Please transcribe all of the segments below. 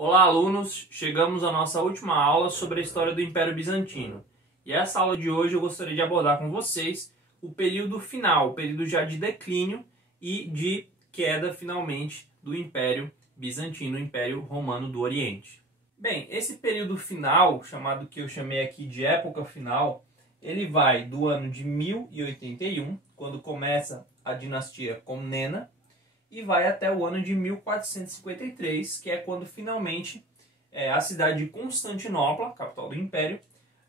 Olá, alunos! Chegamos à nossa última aula sobre a história do Império Bizantino. E essa aula de hoje eu gostaria de abordar com vocês o período final, o período já de declínio e de queda, finalmente, do Império Bizantino, o Império Romano do Oriente. Bem, esse período final, chamado que eu chamei aqui de época final, ele vai do ano de 1081, quando começa a dinastia Comnena, e vai até o ano de 1453, que é quando finalmente a cidade de Constantinopla, capital do Império,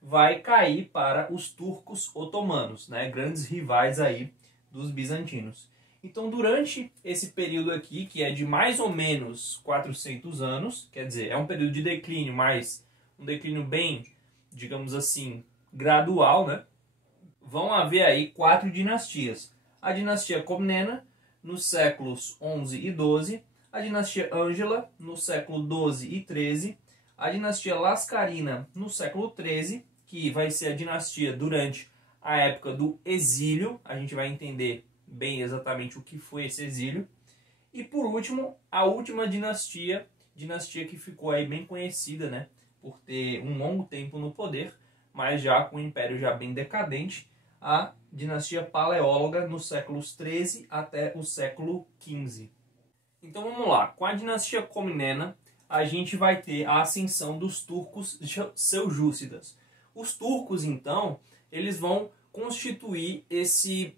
vai cair para os turcos otomanos, né, grandes rivais aí dos bizantinos. Então, durante esse período aqui, que é de mais ou menos 400 anos, quer dizer, é um período de declínio, mas um declínio bem, digamos assim, gradual, né, vão haver aí 4 dinastias. A dinastia Comnena, nos séculos 11 e 12, a dinastia Ângela, no século 12 e 13, a dinastia Lascarina, no século 13, que vai ser a dinastia durante a época do exílio, a gente vai entender bem exatamente o que foi esse exílio, e por último, a última dinastia que ficou aí bem conhecida, né, por ter um longo tempo no poder, mas já com o império já bem decadente, a dinastia Paleóloga, nos séculos 13 até o século 15. Então vamos lá, com a dinastia Comnena, a gente vai ter a ascensão dos turcos seljúcidas. Os turcos, então, eles vão constituir esse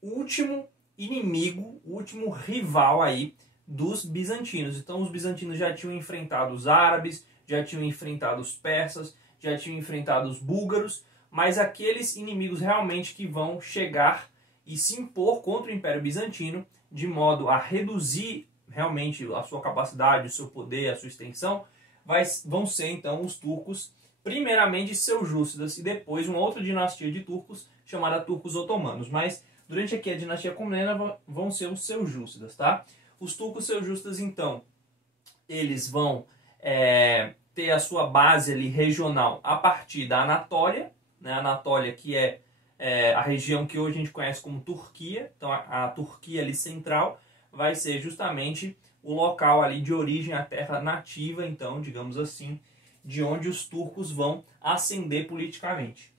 último inimigo, o último rival aí dos bizantinos. Então os bizantinos já tinham enfrentado os árabes, já tinham enfrentado os persas, já tinham enfrentado os búlgaros, mas aqueles inimigos realmente que vão chegar e se impor contra o Império Bizantino, de modo a reduzir realmente a sua capacidade, o seu poder, a sua extensão, vão ser então os turcos, primeiramente seljúcidas, e depois uma outra dinastia de turcos chamada turcos otomanos. Mas durante aqui a dinastia Comnena vão ser os seljúcidas, tá? Os turcos seljúcidas, então, eles vão ter a sua base ali regional a partir da Anatólia, né? Anatólia, que é a região que hoje a gente conhece como Turquia. Então a Turquia ali central vai ser justamente o local ali de origem, a terra nativa, então, digamos assim, de onde os turcos vão ascender politicamente.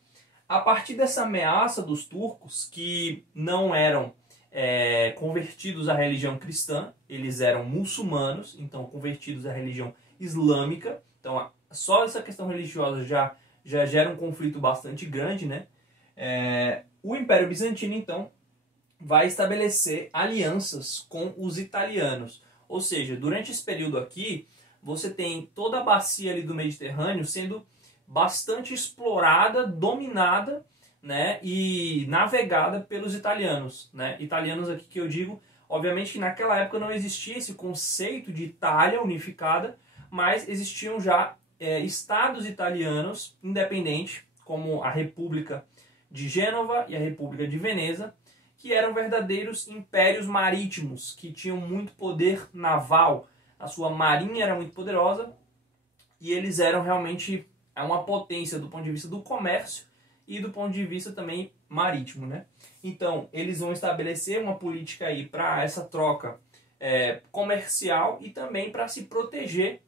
A partir dessa ameaça dos turcos, que não eram convertidos à religião cristã, eles eram muçulmanos, então convertidos à religião islâmica. Então só essa questão religiosa já gera um conflito bastante grande, né? O Império Bizantino, então, vai estabelecer alianças com os italianos. Ou seja, durante esse período aqui, você tem toda a bacia ali do Mediterrâneo sendo bastante explorada, dominada, né, e navegada pelos italianos, né? Italianos aqui que eu digo, obviamente que naquela época não existia esse conceito de Itália unificada, mas existiam já estados italianos independentes, como a República de Gênova e a República de Veneza, que eram verdadeiros impérios marítimos, que tinham muito poder naval. A sua marinha era muito poderosa e eles eram realmente uma potência do ponto de vista do comércio e do ponto de vista também marítimo, né? Então, eles vão estabelecer uma política aí para essa troca comercial e também para se proteger.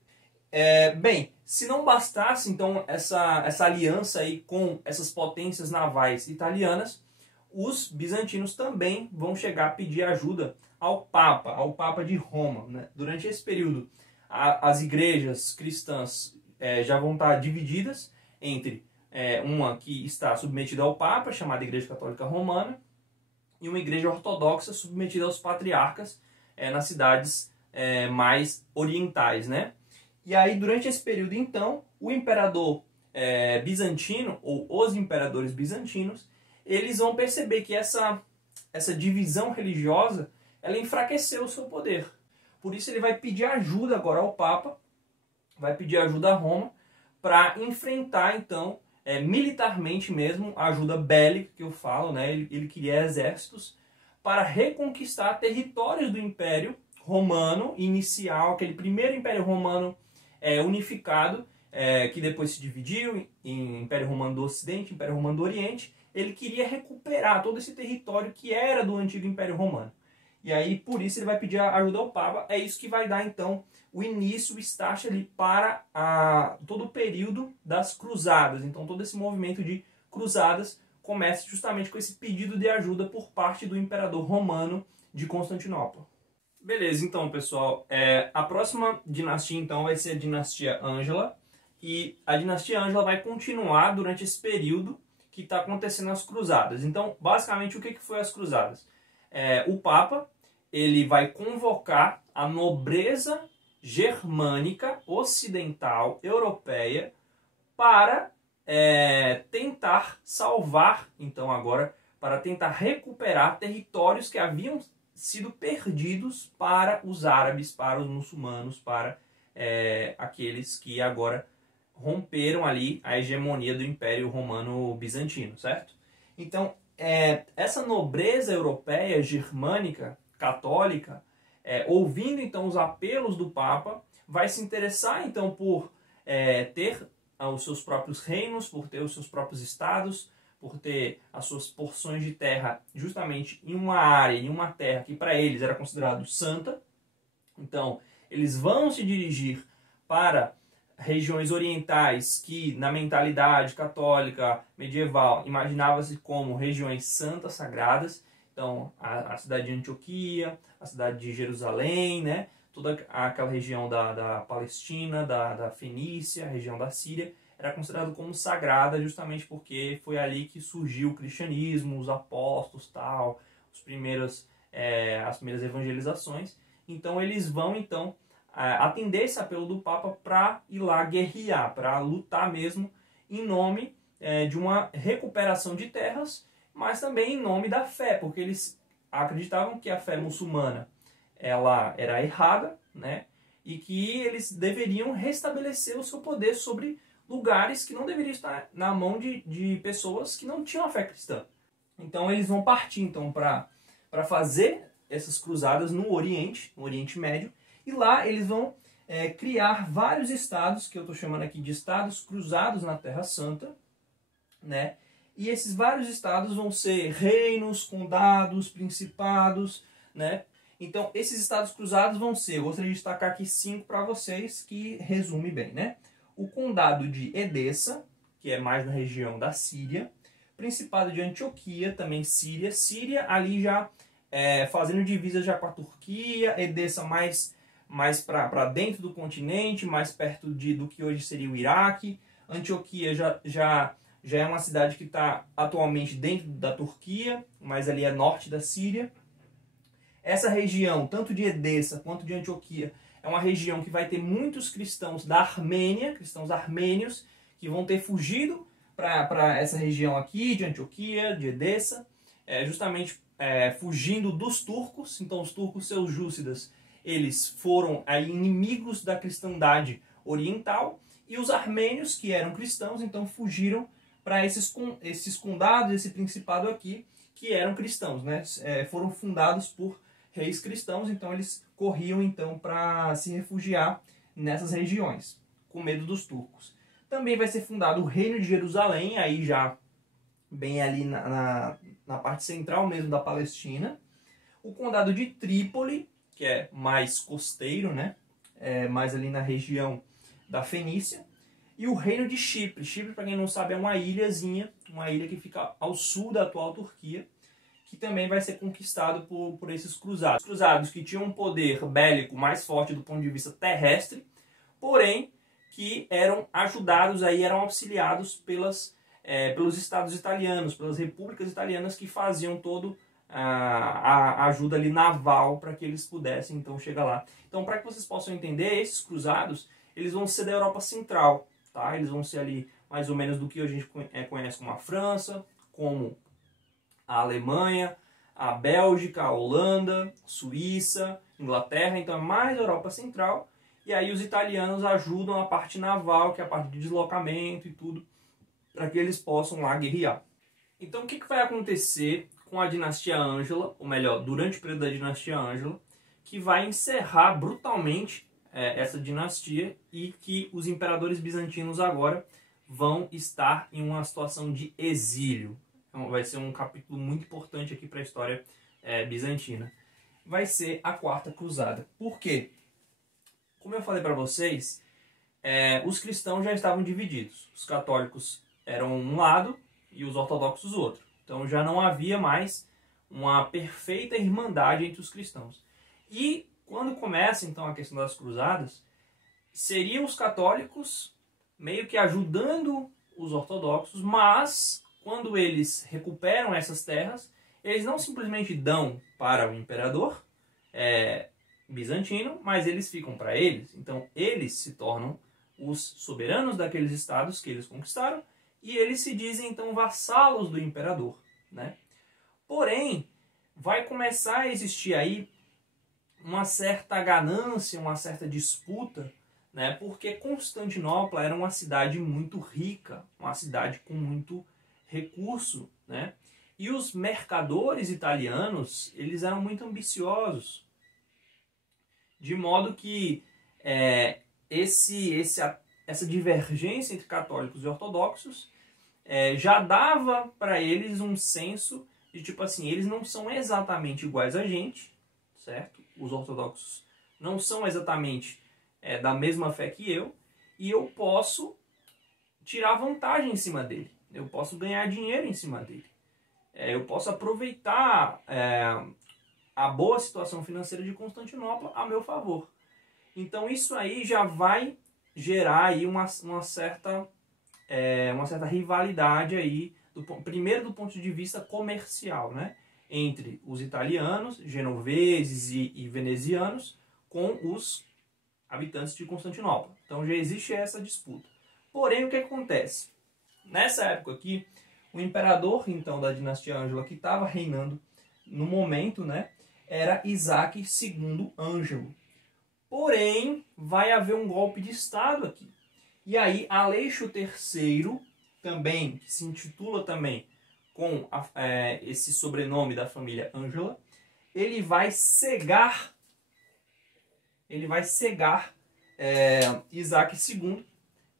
Bem, se não bastasse então essa aliança aí com essas potências navais italianas, os bizantinos também vão chegar a pedir ajuda ao Papa de Roma, né? Durante esse período, as igrejas cristãs já vão estar divididas entre uma que está submetida ao Papa, chamada Igreja Católica Romana, e uma igreja ortodoxa submetida aos patriarcas nas cidades mais orientais, né? E aí, durante esse período, então, o imperador bizantino, ou os imperadores bizantinos, eles vão perceber que essa divisão religiosa, ela enfraqueceu o seu poder. Por isso ele vai pedir ajuda agora ao Papa, vai pedir ajuda a Roma, para enfrentar, então, militarmente mesmo, a ajuda bélica que eu falo, né? Ele queria exércitos para reconquistar territórios do Império Romano inicial, aquele primeiro Império Romano unificado, que depois se dividiu em Império Romano do Ocidente, Império Romano do Oriente. Ele queria recuperar todo esse território que era do antigo Império Romano. E aí, por isso, ele vai pedir a ajuda ao Papa. É isso que vai dar, então, o início, o start ali para todo o período das cruzadas. Então, todo esse movimento de cruzadas começa justamente com esse pedido de ajuda por parte do imperador romano de Constantinopla. Beleza, então, pessoal, a próxima dinastia, então, vai ser a dinastia Ângela. E a dinastia Ângela vai continuar durante esse período que está acontecendo as cruzadas. Então, basicamente, o que foi as cruzadas? O Papa ele vai convocar a nobreza germânica, ocidental, europeia, para tentar salvar, então agora, para tentar recuperar territórios que haviam sido perdidos para os árabes, para os muçulmanos, para aqueles que agora romperam ali a hegemonia do Império Romano Bizantino, certo? Então, essa nobreza europeia germânica católica, ouvindo então os apelos do Papa, vai se interessar então por ter os seus próprios reinos, por ter os seus próprios estados, por ter as suas porções de terra justamente em uma área, em uma terra que para eles era considerado santa. Então, eles vão se dirigir para regiões orientais que, na mentalidade católica medieval, imaginava-se como regiões santas, sagradas. Então, a cidade de Antioquia, a cidade de Jerusalém, né? Toda aquela região da Palestina, da Fenícia, a região da Síria, era considerado como sagrada justamente porque foi ali que surgiu o cristianismo, os apóstolos, tal, as primeiras evangelizações. Então, eles vão, então, atender esse apelo do Papa para ir lá guerrear, para lutar mesmo em nome de uma recuperação de terras, mas também em nome da fé, porque eles acreditavam que a fé muçulmana ela era errada, né? E que eles deveriam restabelecer o seu poder sobre lugares que não deveriam estar na mão de pessoas que não tinham a fé cristã. Então eles vão partir então, para fazer essas cruzadas no Oriente Médio, e lá eles vão criar vários estados, que eu estou chamando aqui de estados cruzados na Terra Santa, né? E esses vários estados vão ser reinos, condados, principados, né? Então, esses estados cruzados vão ser, eu gostaria de destacar aqui 5 para vocês, que resume bem, né? O condado de Edessa, que é mais na região da Síria, Principado de Antioquia, também Síria, Síria ali já fazendo divisa já com a Turquia, Edessa mais para dentro do continente, mais perto do que hoje seria o Iraque, Antioquia já é uma cidade que está atualmente dentro da Turquia, mas ali é norte da Síria. Essa região, tanto de Edessa quanto de Antioquia, é uma região que vai ter muitos cristãos da Armênia, cristãos armênios, que vão ter fugido para essa região aqui, de Antioquia, de Edessa, justamente fugindo dos turcos. Então os turcos seljúcidas, eles foram inimigos da cristandade oriental, e os armênios, que eram cristãos, então fugiram para esses condados, esse principado aqui, que eram cristãos, né? Foram fundados por reis cristãos, então eles corriam então para se refugiar nessas regiões, com medo dos turcos. Também vai ser fundado o Reino de Jerusalém, aí já bem ali na parte central mesmo da Palestina. O Condado de Trípoli, que é mais costeiro, né? Mais ali na região da Fenícia. E o Reino de Chipre. Chipre, para quem não sabe, é uma ilhazinha, uma ilha que fica ao sul da atual Turquia, que também vai ser conquistado por esses cruzados. Cruzados que tinham um poder bélico mais forte do ponto de vista terrestre, porém que eram ajudados, eram auxiliados pelos estados italianos, pelas repúblicas italianas, que faziam todo a ajuda ali naval para que eles pudessem então chegar lá. Então, para que vocês possam entender, esses cruzados eles vão ser da Europa Central, tá? Eles vão ser ali mais ou menos do que a gente conhece como a França, como a Alemanha, a Bélgica, a Holanda, Suíça, Inglaterra. Então é mais Europa Central. E aí os italianos ajudam a parte naval, que é a parte de deslocamento e tudo, para que eles possam lá guerrear. Então o que vai acontecer com a dinastia Ângela, ou melhor, durante o período da dinastia Ângela, que vai encerrar brutalmente essa dinastia, e que os imperadores bizantinos agora vão estar em uma situação de exílio. Então vai ser um capítulo muito importante aqui para a história bizantina. vai ser a Quarta Cruzada. Por quê? Como eu falei para vocês, os cristãos já estavam divididos. Os católicos eram um lado e os ortodoxos o outro. Então já não havia mais uma perfeita irmandade entre os cristãos. E quando começa então a questão das cruzadas, seriam os católicos meio que ajudando os ortodoxos, mas quando eles recuperam essas terras, eles não simplesmente dão para o imperador bizantino, mas eles ficam para eles. Então eles se tornam os soberanos daqueles estados que eles conquistaram e eles se dizem então vassalos do imperador, né? Porém, vai começar a existir aí uma certa ganância, uma certa disputa, né? Porque Constantinopla era uma cidade muito rica, uma cidade com muito recurso, né? E os mercadores italianos, eles eram muito ambiciosos, de modo que essa divergência entre católicos e ortodoxos já dava para eles um senso de tipo assim, eles não são exatamente iguais a gente, certo? Os ortodoxos não são exatamente da mesma fé que eu, e eu posso tirar vantagem em cima dele, eu posso ganhar dinheiro em cima dele, eu posso aproveitar a boa situação financeira de Constantinopla a meu favor. Então isso aí já vai gerar aí uma certa rivalidade aí, primeiro do ponto de vista comercial, né? Entre os italianos, genoveses e venezianos com os habitantes de Constantinopla. Então já existe essa disputa. Porém, o que acontece? Nessa época aqui, o imperador então da dinastia Ângela, que estava reinando no momento, né, era Isaac II Ângelo. Porém, vai haver um golpe de Estado aqui. E aí, Aleixo III, também, que se intitula também com esse sobrenome da família Ângela, ele vai cegar Isaac II,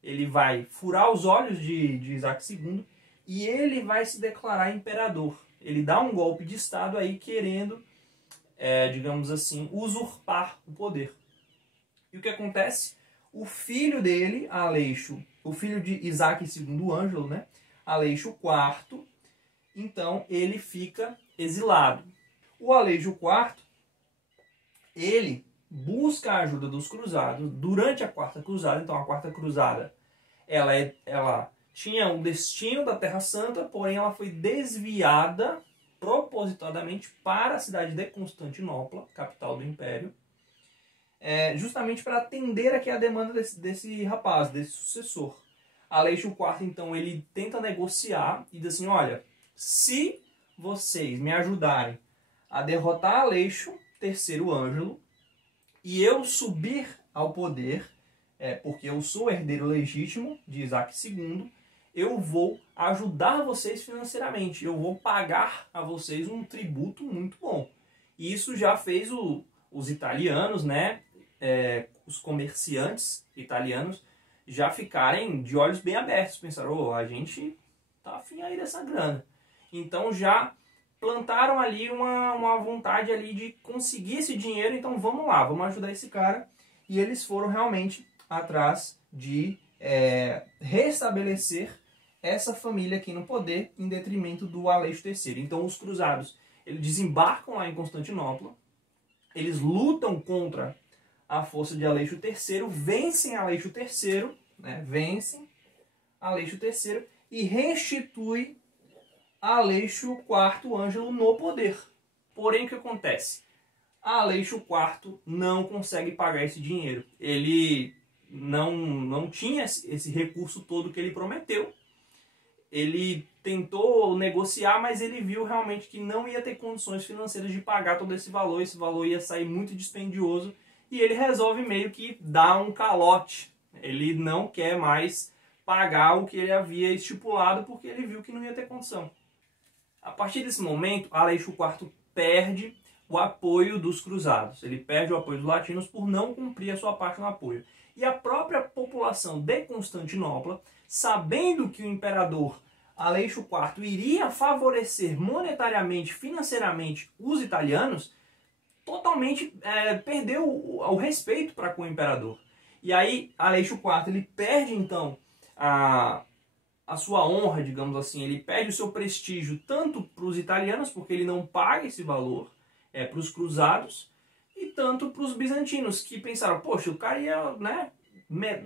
ele vai furar os olhos de Isaac II e ele vai se declarar imperador. Ele dá um golpe de Estado aí querendo, digamos assim, usurpar o poder. E o que acontece? O filho dele, Aleixo, o filho de Isaac II Ângelo, né? Aleixo IV, então ele fica exilado. O Aleixo IV, ele busca a ajuda dos cruzados durante a Quarta Cruzada. Então a Quarta Cruzada, ela tinha um destino da Terra Santa, porém ela foi desviada propositadamente para a cidade de Constantinopla, capital do Império, justamente para atender aqui a demanda desse rapaz, desse sucessor. Aleixo IV, então, ele tenta negociar e diz assim, olha, se vocês me ajudarem a derrotar Aleixo III Ângelo e eu subir ao poder, porque eu sou herdeiro legítimo de Isaac II, eu vou ajudar vocês financeiramente, eu vou pagar a vocês um tributo muito bom. E isso já fez os italianos, né, os comerciantes italianos, já ficarem de olhos bem abertos, pensaram, a gente tá afim aí dessa grana. Então já plantaram ali uma vontade ali de conseguir esse dinheiro, então vamos lá, vamos ajudar esse cara. E eles foram realmente atrás de restabelecer essa família aqui no poder, em detrimento do Aleixo III. Então os cruzados, eles desembarcam lá em Constantinopla, eles lutam contra a força de Aleixo III, vencem Aleixo III, né? Vencem Aleixo III e restitui Aleixo IV Ângelo no poder. Porém, o que acontece? Aleixo IV não consegue pagar esse dinheiro. Ele não tinha esse recurso todo que ele prometeu. Ele tentou negociar, mas ele viu realmente que não ia ter condições financeiras de pagar todo esse valor ia sair muito dispendioso, e ele resolve meio que dar um calote. Ele não quer mais pagar o que ele havia estipulado, porque ele viu que não ia ter condição. A partir desse momento, Aleixo IV perde o apoio dos cruzados. Ele perde o apoio dos latinos por não cumprir a sua parte no apoio. E a própria população de Constantinopla, sabendo que o imperador Aleixo IV iria favorecer monetariamente, financeiramente os italianos, totalmente perdeu o respeito para com o imperador. E aí Aleixo IV ele perde então a sua honra, digamos assim, ele perde o seu prestígio tanto para os italianos, porque ele não paga esse valor para os cruzados, e tanto para os bizantinos, que pensaram, poxa, o cara ia, né,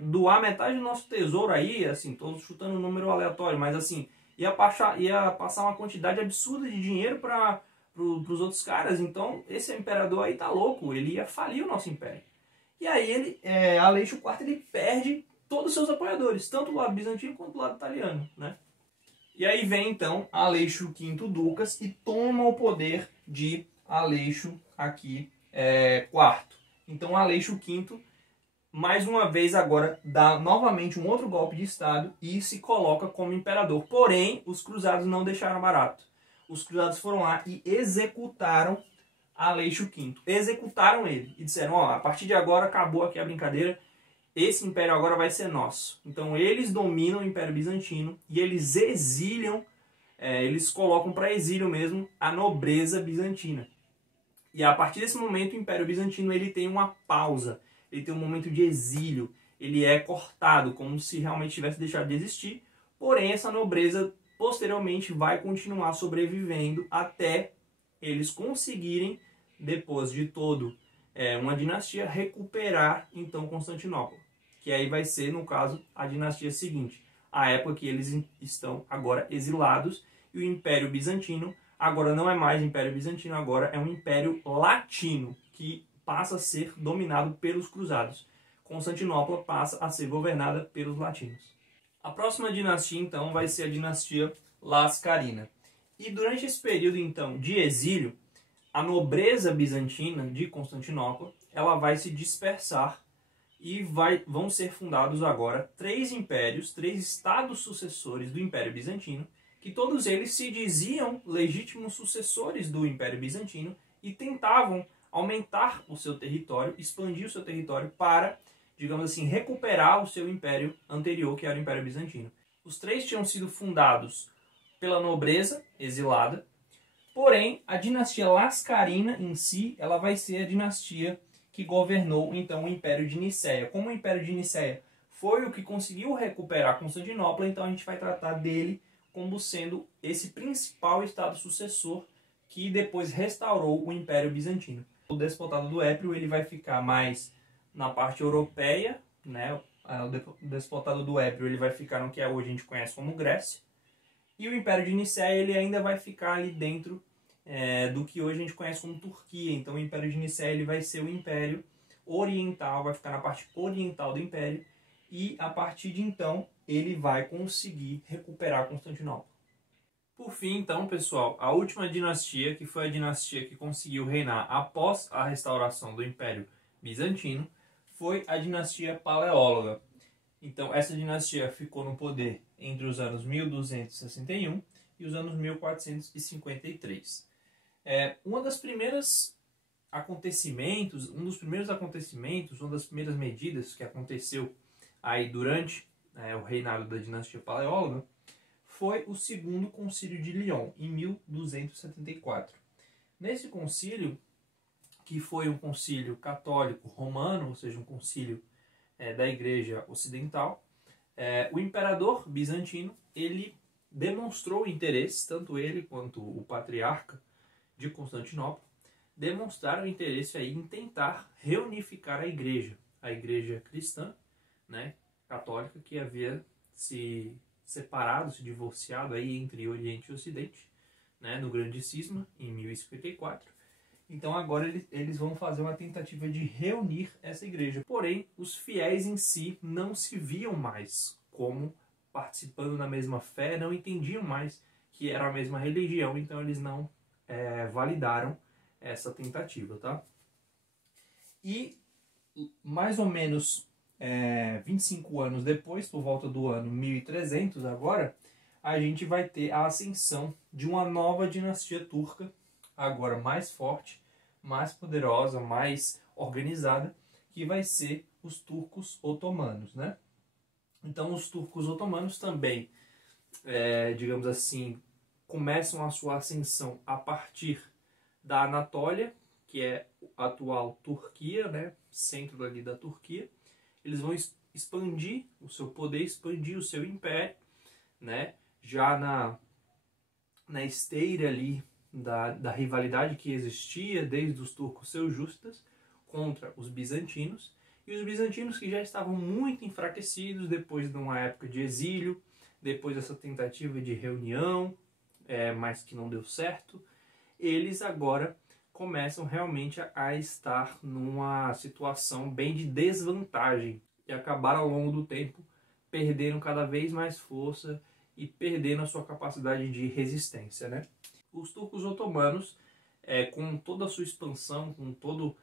doar metade do nosso tesouro aí, assim, tô chutando um número aleatório, mas assim, ia passar uma quantidade absurda de dinheiro para os outros caras. Então esse imperador aí tá louco, ele ia falir o nosso império. E aí Aleixo IV ele perde todos os seus apoiadores, tanto do lado bizantino quanto do lado italiano, né? E aí vem então Aleixo V Ducas e toma o poder de Aleixo aqui IV. Então Aleixo V, mais uma vez agora, dá novamente um outro golpe de estado e se coloca como imperador. Porém, os cruzados não deixaram barato. Os cruzados foram lá e executaram Aleixo V. Executaram ele e disseram, ó, a partir de agora acabou aqui a brincadeira, esse império agora vai ser nosso. Então eles dominam o Império Bizantino e eles exiliam, eles colocam para exílio mesmo a nobreza bizantina. E a partir desse momento o Império Bizantino ele tem uma pausa, ele tem um momento de exílio, ele é cortado, como se realmente tivesse deixado de existir. Porém, essa nobreza posteriormente vai continuar sobrevivendo até eles conseguirem, depois de todo uma dinastia, recuperar então Constantinopla, que aí vai ser, no caso, a dinastia seguinte, a época que eles estão agora exilados, e o Império Bizantino agora não é mais Império Bizantino, agora é um Império Latino, que passa a ser dominado pelos cruzados. Constantinopla passa a ser governada pelos latinos. A próxima dinastia, então, vai ser a dinastia Lascarina. E durante esse período, então, de exílio, a nobreza bizantina de Constantinopla ela vai se dispersar e vão ser fundados agora 3 impérios, 3 estados sucessores do Império Bizantino, que todos eles se diziam legítimos sucessores do Império Bizantino e tentavam aumentar o seu território, expandir o seu território para, digamos assim, recuperar o seu império anterior, que era o Império Bizantino. Os 3 tinham sido fundados pela nobreza exilada. Porém, a dinastia Lascarina em si, ela vai ser a dinastia que governou então o Império de Nicéia. Como o Império de Nicéia foi o que conseguiu recuperar Constantinopla, então a gente vai tratar dele como sendo esse principal estado sucessor que depois restaurou o Império Bizantino. O Despotado do Épiro ele vai ficar mais na parte europeia, né? O Despotado do Épiro ele vai ficar no que hoje a gente conhece como Grécia. E o Império de Nicéia ele ainda vai ficar ali dentro do que hoje a gente conhece como Turquia. Então o Império de Nicéia ele vai ser o Império Oriental, vai ficar na parte oriental do Império. E a partir de então ele vai conseguir recuperar Constantinopla. Por fim, então, pessoal, a última dinastia, que foi a dinastia que conseguiu reinar após a restauração do Império Bizantino, foi a dinastia Paleóloga. Então, essa dinastia ficou no poder entre os anos 1261 e os anos 1453. Um dos primeiros acontecimentos, uma das primeiras medidas que aconteceu aí durante o reinado da dinastia Paleóloga foi o Segundo Concílio de Lyon, em 1274. Nesse concílio, que foi um concílio católico romano, ou seja, um concílio da Igreja Ocidental, o imperador bizantino ele demonstrou interesse, tanto ele quanto o patriarca de Constantinopla, demonstraram interesse aí em tentar reunificar a igreja cristã, né, católica, que havia se separado, se divorciado aí entre Oriente e Ocidente, né, no Grande Cisma, em 1054. Então agora eles vão fazer uma tentativa de reunir essa igreja. Porém, os fiéis em si não se viam mais como participando da mesma fé, não entendiam mais que era a mesma religião, então eles não validaram essa tentativa, tá? E mais ou menos 25 anos depois, por volta do ano 1300 agora, a gente vai ter a ascensão de uma nova dinastia turca, agora mais forte, mais poderosa, mais organizada, que vai ser os turcos otomanos, né? Então os turcos otomanos também, digamos assim, começam a sua ascensão a partir da Anatólia, que é a atual Turquia, né, centro ali da Turquia. Eles vão expandir o seu poder, expandir o seu império, né, já na esteira ali da rivalidade que existia desde os turcos seljúcidas contra os bizantinos, e os bizantinos que já estavam muito enfraquecidos depois de uma época de exílio, depois dessa tentativa de reunião, mas que não deu certo, eles agora começam realmente a estar numa situação bem de desvantagem e acabaram ao longo do tempo perdendo cada vez mais força e perdendo a sua capacidade de resistência, né? Os turcos otomanos, com toda a sua expansão, com todo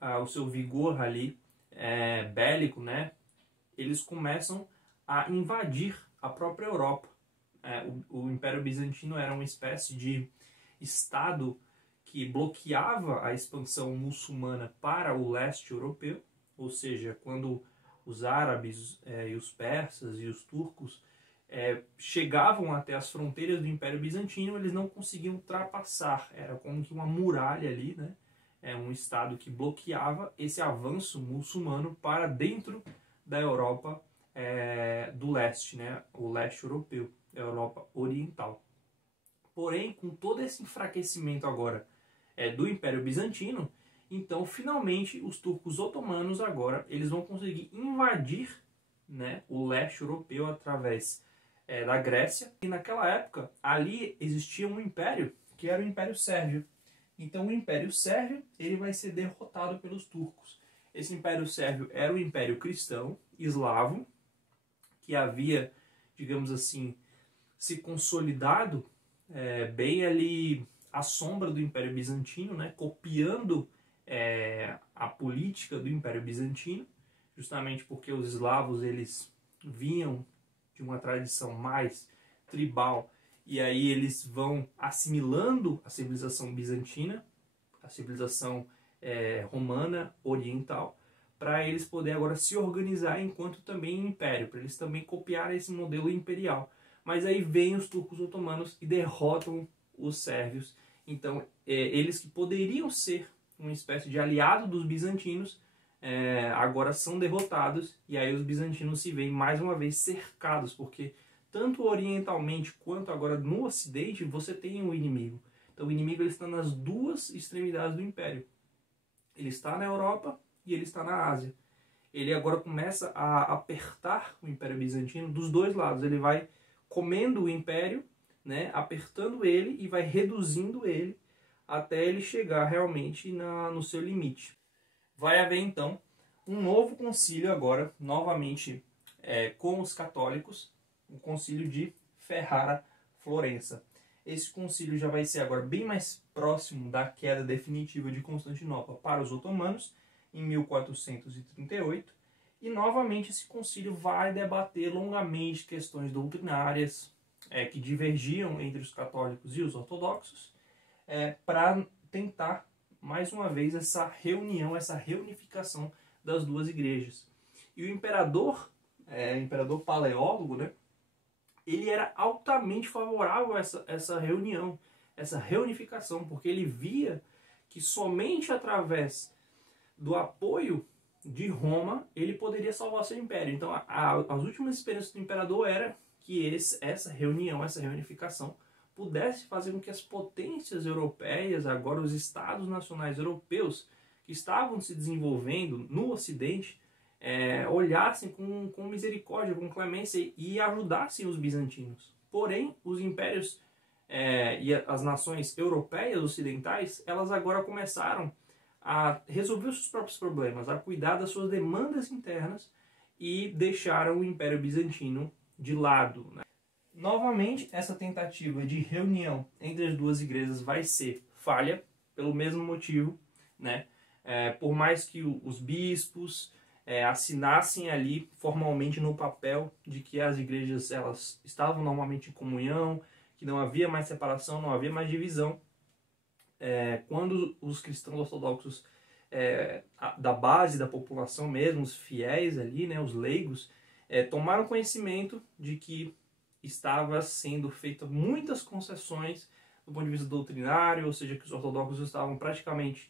o seu vigor ali bélico, né, eles começam a invadir a própria Europa. O Império Bizantino era uma espécie de estado que bloqueava a expansão muçulmana para o leste europeu, ou seja, quando os árabes e os persas e os turcos chegavam até as fronteiras do Império Bizantino, eles não conseguiam ultrapassar, era como que uma muralha ali, né? Um estado que bloqueava esse avanço muçulmano para dentro da Europa do leste, né? O leste europeu, a Europa oriental. Porém, com todo esse enfraquecimento agora do Império Bizantino, então finalmente os turcos otomanos agora eles vão conseguir invadir, né, o leste europeu através da Grécia. E naquela época ali existia um império que era o Império Sérvio. Então o Império Sérvio ele vai ser derrotado pelos turcos. Esse Império Sérvio era o Império Cristão eslavo que havia, digamos assim, se consolidado bem ali à sombra do Império Bizantino, né, copiando a política do Império Bizantino, justamente porque os eslavos eles vinham de uma tradição mais tribal e aí eles vão assimilando a civilização bizantina, a civilização romana oriental, para eles poderem agora se organizar enquanto também império, para eles também copiarem esse modelo imperial. Mas aí vêm os turcos otomanos e derrotam os sérvios. Então, eles que poderiam ser uma espécie de aliado dos bizantinos, agora são derrotados, e aí os bizantinos se veem mais uma vez cercados, porque tanto orientalmente quanto agora no ocidente você tem um inimigo. Então o inimigo ele está nas duas extremidades do império. Ele está na Europa e ele está na Ásia. Ele agora começa a apertar o Império Bizantino dos dois lados. Ele vai comendo o império, né, apertando ele e vai reduzindo ele até ele chegar realmente no seu limite. Vai haver então um novo concílio agora, novamente com os católicos, o concílio de Ferrara-Florença. Esse concílio já vai ser agora bem mais próximo da queda definitiva de Constantinopla para os otomanos, em 1438, e novamente esse concílio vai debater longamente questões doutrinárias que divergiam entre os católicos e os ortodoxos, para tentar mais uma vez essa reunião, essa reunificação das duas igrejas. E o imperador Paleólogo, né, ele era altamente favorável a essa reunião, essa reunificação, porque ele via que somente através do apoio de Roma ele poderia salvar seu império. Então as últimas esperanças do imperador era que essa reunião, essa reunificação pudesse fazer com que as potências europeias, agora os estados nacionais europeus que estavam se desenvolvendo no Ocidente, olhassem com misericórdia, com clemência e ajudassem os bizantinos. Porém, os impérios e as nações europeias ocidentais, elas agora começaram a resolver os seus próprios problemas, a cuidar das suas demandas internas e deixaram o Império Bizantino de lado, né? Novamente, essa tentativa de reunião entre as duas igrejas vai ser falha, pelo mesmo motivo, né? Por mais que os bispos assinassem ali formalmente no papel de que as igrejas elas estavam normalmente em comunhão, que não havia mais separação, não havia mais divisão, quando os cristãos ortodoxos da base da população mesmo, os fiéis ali, né, os leigos, tomaram conhecimento de que estava sendo feitas muitas concessões do ponto de vista doutrinário, ou seja, que os ortodoxos estavam praticamente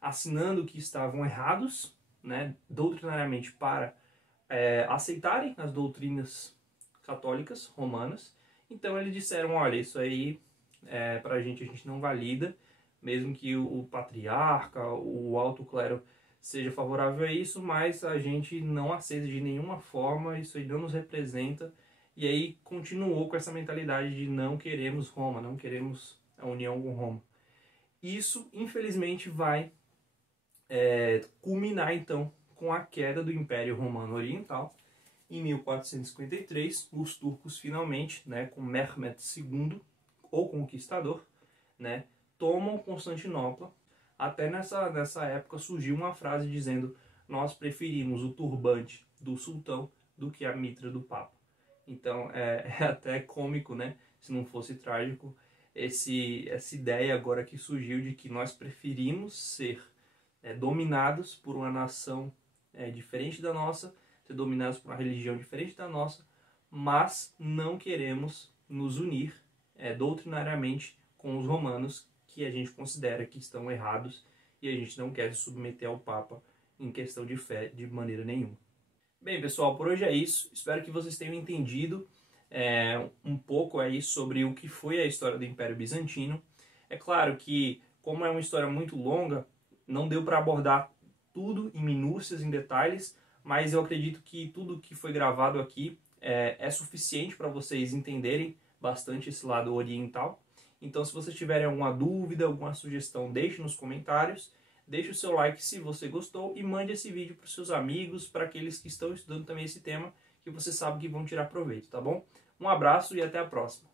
assinando que estavam errados, né, doutrinariamente, para aceitarem as doutrinas católicas romanas. Então eles disseram, olha, isso aí para a gente não valida, mesmo que o patriarca, o alto clero seja favorável a isso, mas a gente não aceita de nenhuma forma, isso aí não nos representa. E aí continuou com essa mentalidade de não queremos Roma, não queremos a união com Roma. Isso, infelizmente, vai culminar então com a queda do Império Romano Oriental. Em 1453, os turcos finalmente, né, com Mehmed II, o Conquistador, né, tomam Constantinopla. Até nessa época surgiu uma frase dizendo: nós preferimos o turbante do sultão do que a mitra do papa. Então é até cômico, né, se não fosse trágico, essa ideia agora que surgiu de que nós preferimos ser dominados por uma nação diferente da nossa, ser dominados por uma religião diferente da nossa, mas não queremos nos unir doutrinariamente com os romanos, que a gente considera que estão errados, e a gente não quer se submeter ao Papa em questão de fé de maneira nenhuma. Bem, pessoal, por hoje é isso. Espero que vocês tenham entendido um pouco aí sobre o que foi a história do Império Bizantino. É claro que, como é uma história muito longa, não deu para abordar tudo em minúcias, em detalhes, mas eu acredito que tudo que foi gravado aqui é suficiente para vocês entenderem bastante esse lado oriental. Então, se vocês tiverem alguma dúvida, alguma sugestão, deixe nos comentários. Deixe o seu like se você gostou e mande esse vídeo para os seus amigos, para aqueles que estão estudando também esse tema, que você sabe que vão tirar proveito, tá bom? Um abraço e até a próxima.